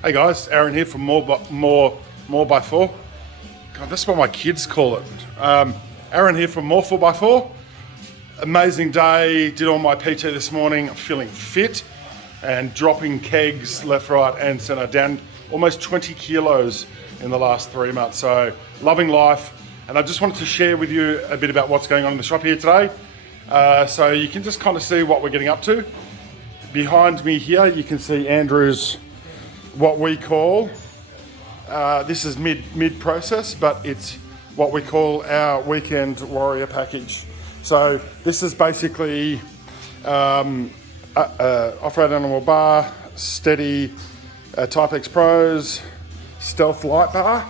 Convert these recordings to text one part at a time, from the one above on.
Hey guys, Aaron here from More by 4. God, that's what my kids call it. Aaron here from More 4x4. Amazing day. Did all my PT this morning. I'm feeling fit and dropping kegs left, right, and centre. Down almost 20 kilos in the last 3 months. So loving life. And I just wanted to share with you a bit about what's going on in the shop here today. So you can just kind of see what we're getting up to. Behind me here, you can see Andrew's what we call, this is mid process, but it's what we call our weekend warrior package. So this is basically off-road animal bar, steady Type X Pros, stealth light bar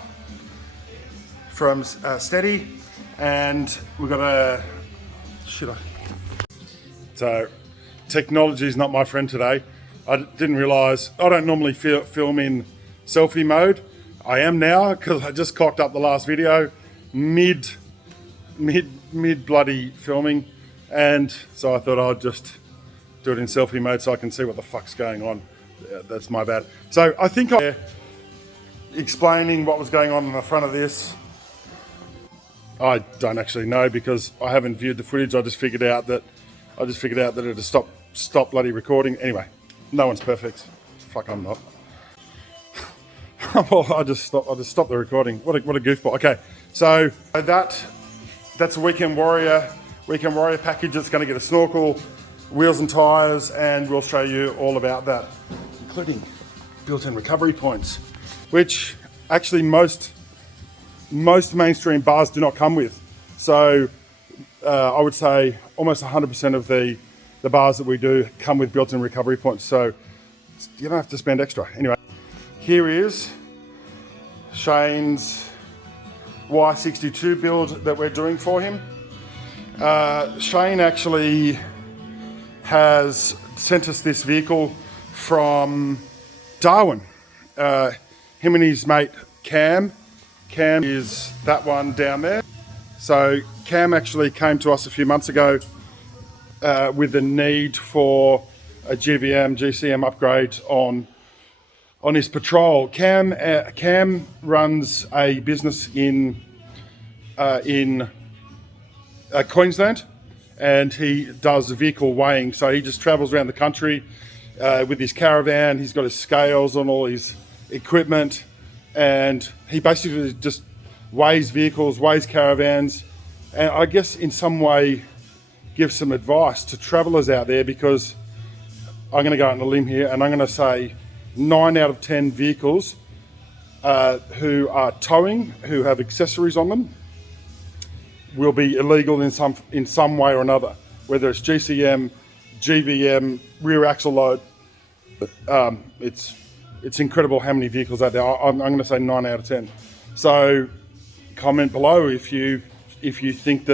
from Steady, and we've got a so technology is not my friend today. I didn't realise, I don't normally film in selfie mode. I am now, because I just cocked up the last video, mid bloody filming. And so I thought I'd just do it in selfie mode so I can see what the fuck's going on. Yeah, that's my bad. So I think I'm explaining what was going on in the front of this. I don't actually know because I haven't viewed the footage. I just figured out that it had to stop bloody recording. Anyway. No one's perfect. Fuck, I'm not. Well, I just stopped the recording. What a goofball. Okay, so that's a weekend warrior package. It's going to get a snorkel, wheels and tires, and we'll show you all about that, including built-in recovery points, which actually most mainstream bars do not come with. So I would say almost 100% of the bars that we do come with built-in recovery points, so you don't have to spend extra. Anyway, here is Shane's Y62 build that we're doing for him. Shane actually has sent us this vehicle from Darwin. Him and his mate Cam is that one down there. So Cam actually came to us a few months ago with the need for a GCM upgrade on his patrol. Cam runs a business in Queensland, and he does vehicle weighing. So he just travels around the country with his caravan. He's got his scales on all his equipment, and he basically just weighs vehicles, weighs caravans, and I guess in some way give some advice to travelers out there, because I'm going to go on a limb here and I'm going to say 9 out of 10 vehicles who are towing, who have accessories on them, will be illegal in some way or another, whether it's GCM, GVM, rear axle load. It's incredible how many vehicles out there. I'm going to say 9 out of 10. So comment below if you think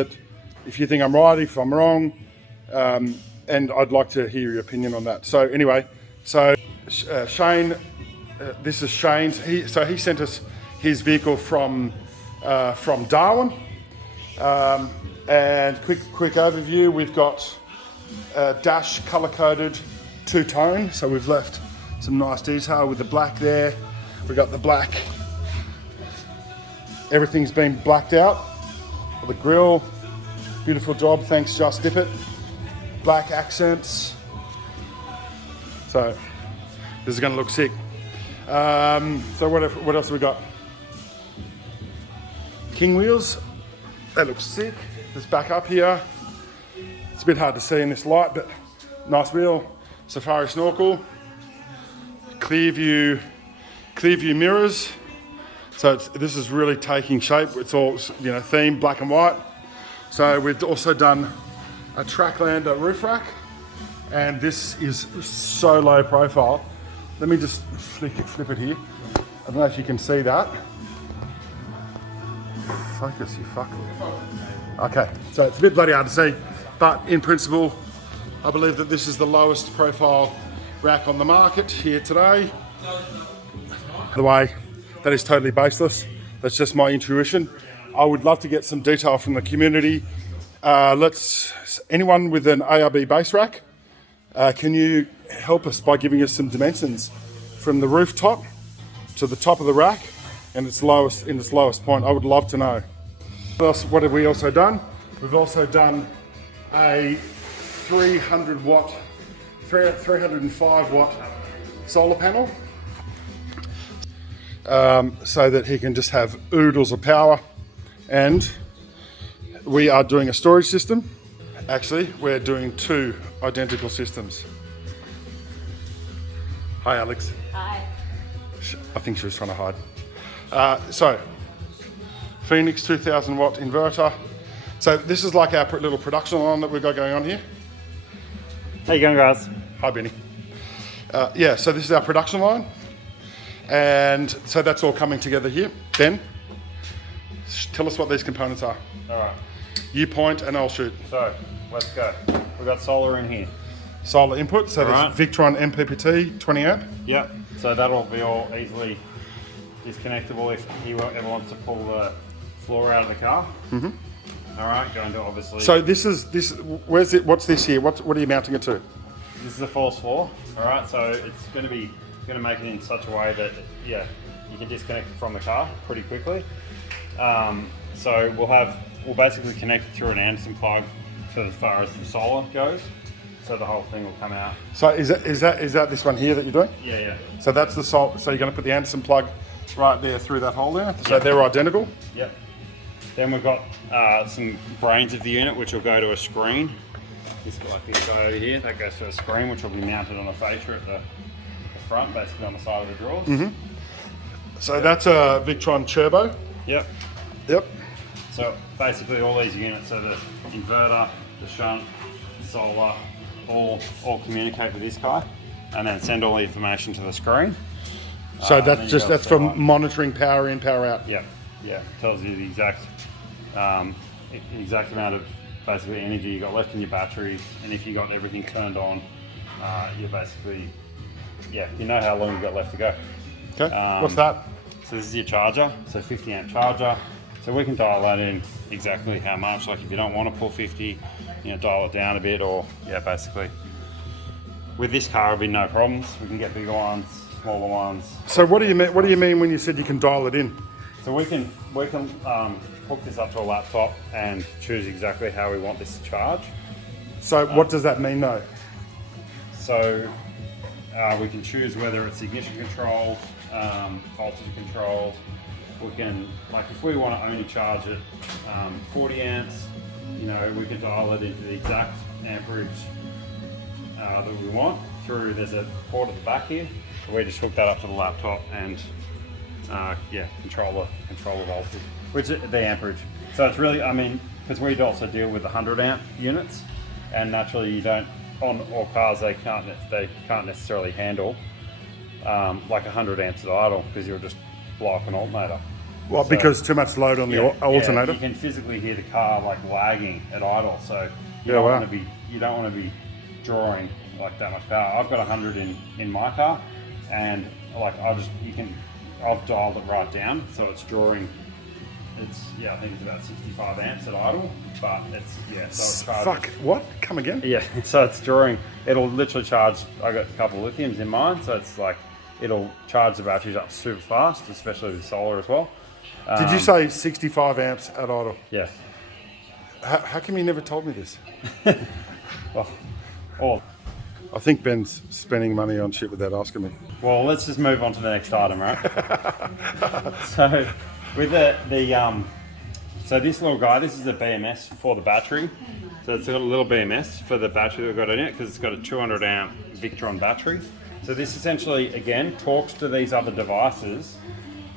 I'm right, if I'm wrong, and I'd like to hear your opinion on that. So anyway, Shane, this is Shane's. He sent us his vehicle from Darwin. And quick overview, we've got dash color-coded two-tone, so we've left some nice detail with the black there. We've got the black, everything's been blacked out. The grille, beautiful job, thanks Just Dip It. Black accents. So this is going to look sick. So what else have we got? King wheels, that looks sick. Let's back up here. It's a bit hard to see in this light, but nice wheel. Safari snorkel. Clear view mirrors. So this is really taking shape. It's all theme, black and white. So we've also done a Tracklander roof rack, and this is so low profile. Let me just flip it here. I don't know if you can see that. Focus, you fuck. Okay, so it's a bit bloody hard to see, but in principle, I believe that this is the lowest profile rack on the market here today. By the way, that is totally baseless. That's just my intuition. I would love to get some detail from the community. Anyone with an ARB base rack, can you help us by giving us some dimensions from the rooftop to the top of the rack and its lowest point. I would love to know. What have we also done? We've also done a 305 watt solar panel, so that he can just have oodles of power. And we are doing a storage system. Actually, we're doing 2 identical systems. Hi, Alex. Hi. I think she was trying to hide. So, Phoenix 2000 watt inverter. So this is like our little production line that we've got going on here. How you going, guys? Hi, Benny. Yeah, so this is our production line. And so that's all coming together here. Ben, tell us what these components are. All right. You point and I'll shoot. So let's go. We've got solar in here. Solar input, so Alright. there's Victron MPPT 20 amp. Yep. So that'll be all easily disconnectable if he ever wants to pull the floor out of the car. Mm-hmm. All right, going to obviously. So where's it, what's this here? What are you mounting it to? This is a false floor. All right, so it's going to make it in such a way that, yeah, you can disconnect it from the car pretty quickly. So we'll basically connect it through an Anderson plug for as far as the solar goes. So the whole thing will come out. So is that this one here that you're doing? Yeah, yeah. So that's the so you're going to put the Anderson plug right there through that hole there. So they're identical. Yep. Then we've got some brains of the unit, which will go to a screen. This like this guy over here, that goes to a screen, which will be mounted on a fascia at the front, basically on the side of the drawers. Mm-hmm. So that's a Victron turbo. Yep. Yep. So basically all these units, so the inverter, the shunt, solar, all communicate with this guy, and then send all the information to the screen. So that's for monitoring power in, power out. Yeah, yeah. Tells you the exact amount of basically energy you got left in your batteries, and if you got everything turned on, you're basically, yeah, you know how long you've got left to go. Okay. What's that? So this is your charger, so 50 amp charger. So we can dial that in exactly how much. Like if you don't want to pull 50, dial it down a bit, or yeah, basically. With this car, it'll be no problems. We can get bigger ones, smaller ones. So what do you mean when you said you can dial it in? So we can hook this up to a laptop and choose exactly how we want this to charge. So what does that mean though? So we can choose whether it's ignition controlled, voltage controlled. We can, like if we want to only charge it 40 amps, we can dial it into the exact amperage that we want through, there's a port at the back here. So we just hook that up to the laptop and control the voltage, which is the amperage. So it's really, because we also deal with the 100 amp units, and naturally you don't, on all cars they can't necessarily handle like 100 amps at idle, because you'll just blow up an alternator. Well, so, because too much load on the alternator. You can physically hear the car like lagging at idle, so you don't want to be drawing like that much power. I've got 100 in my car, and like I've dialed it right down, so it's drawing. I think it's about 65 amps at idle, but it's so it charges. Fuck, what? Come again? Yeah, so it's drawing. It'll literally charge. I got a couple of lithiums in mine, so it's like it'll charge the batteries up super fast, especially with solar as well. Did you say 65 amps at idle? Yeah. How come you never told me this? Well, I think Ben's spending money on shit without asking me. Well, let's just move on to the next item, right? So with so this little guy, this is a BMS for the battery. So it's got a little BMS for the battery that we've got in it, because it's got a 200 amp Victron battery. So this essentially, again, talks to these other devices.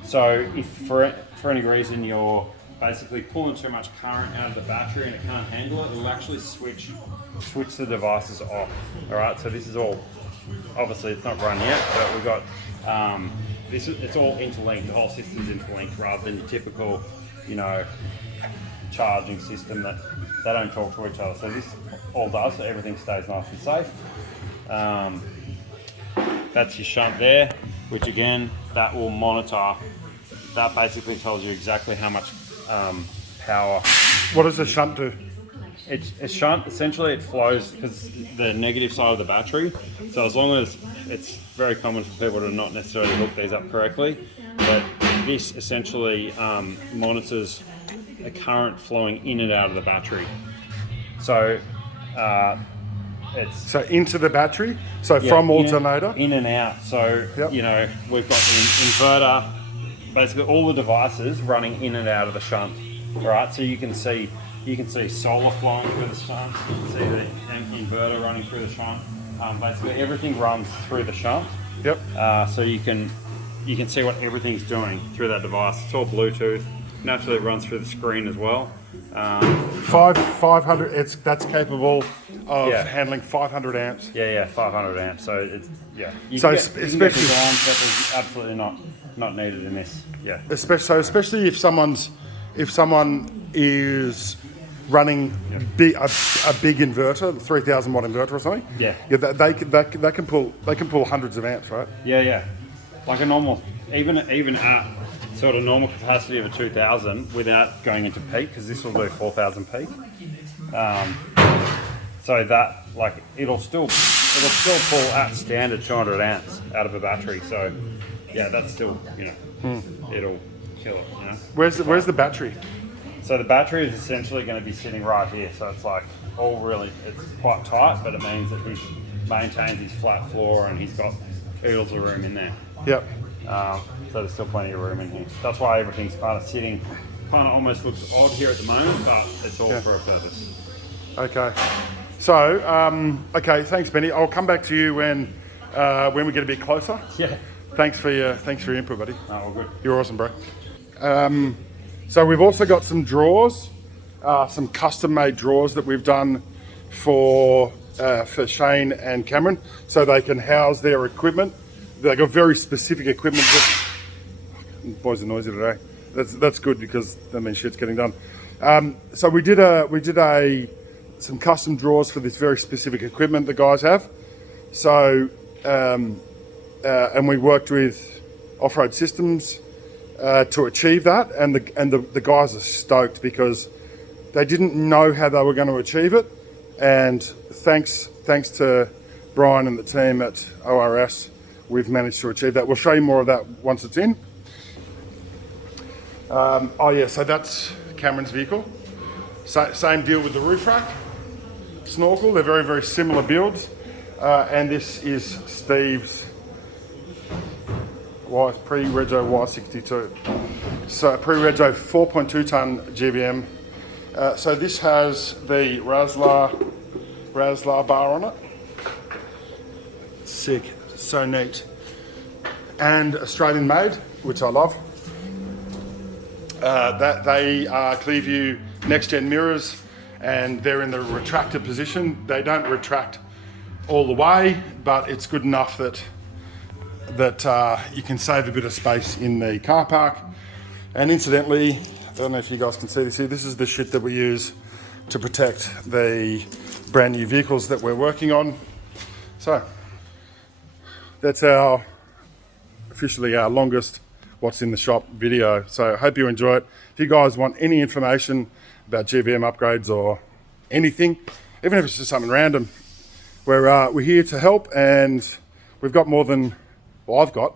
So if for any reason you're basically pulling too much current out of the battery and it can't handle it, it'll actually switch the devices off. All right, so this is all, obviously it's not run yet, but we've got, it's all interlinked, the whole system's interlinked, rather than your typical, charging system that they don't talk to each other. So this all does, so everything stays nice and safe. That's your shunt there, which again, that will monitor. That basically tells you exactly how much power. What does the shunt do? It's shunt, essentially it flows, because the negative side of the battery, so as long as it's very common for people to not necessarily hook these up correctly, but this essentially monitors the current flowing in and out of the battery. So it's into the battery, so from alternator? In and out. So, yep. You know, we've got the inverter, basically all the devices running in and out of the shunt, right? So you can see solar flowing through the shunt, you can see the inverter running through the shunt. Basically everything runs through the shunt. Yep. So you can see what everything's doing through that device. It's all Bluetooth. Naturally, it runs through the screen as well. 500. That's capable of handling 500 amps. Yeah, 500 amps. So it's You so can get especially that is absolutely not needed in this. Yeah. Especially if someone is running a big inverter, 3,000 watt inverter or something. Yeah. They can pull hundreds of amps, right? Yeah. Like a normal, even at sort of normal capacity of a 2,000 without going into peak, because this will do 4,000 peak. So that, like, it'll still pull at standard 200 amps out of a battery. So yeah, that's still, it'll kill it. Where's the battery? So the battery is essentially going to be sitting right here. So it's like it's quite tight, but it means that he maintains his flat floor and he's got oodles of room in there. Yep. So there's still plenty of room in here. That's why everything's kind of sitting, kind of almost looks odd here at the moment, but it's all for a purpose. Okay. So, okay, thanks, Benny. I'll come back to you when we get a bit closer. Yeah. Thanks for your input, buddy. Oh, all good. You're awesome, bro. So we've also got some drawers, some custom-made drawers that we've done for Shane and Cameron, so they can house their equipment. They've got very specific equipment. Boys are noisy today. That's good because that means shit's getting done. So we did some custom drawers for this very specific equipment the guys have. So and we worked with Off-Road Systems to achieve that, and the guys are stoked because they didn't know how they were going to achieve it, and thanks to Brian and the team at ORS, we've managed to achieve that. We'll show you more of that once it's in. So that's Cameron's vehicle. Same deal with the roof rack, snorkel. They're very, very similar builds. And this is Steve's pre-rego Y62. So pre-rego 4.2 ton GVM. So this has the Raslar bar on it. Sick, so neat. And Australian made, which I love. That they are Clearview next gen mirrors, and they're in the retractor position. They don't retract all the way, but it's good enough that you can save a bit of space in the car park. And incidentally, I don't know if you guys can see this here, this is the shit that we use to protect the brand new vehicles that we're working on. So that's officially our longest what's in the shop video. So I hope you enjoy it. If you guys want any information about GVM upgrades or anything, even if it's just something random, we're here to help, and we've got I've got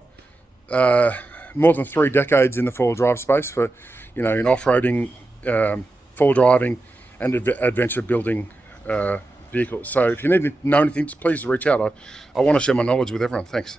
more than 3 decades in the four-wheel drive space for, in off-roading, full driving, and adventure building vehicles. So if you need to know anything, please reach out. I want to share my knowledge with everyone. Thanks.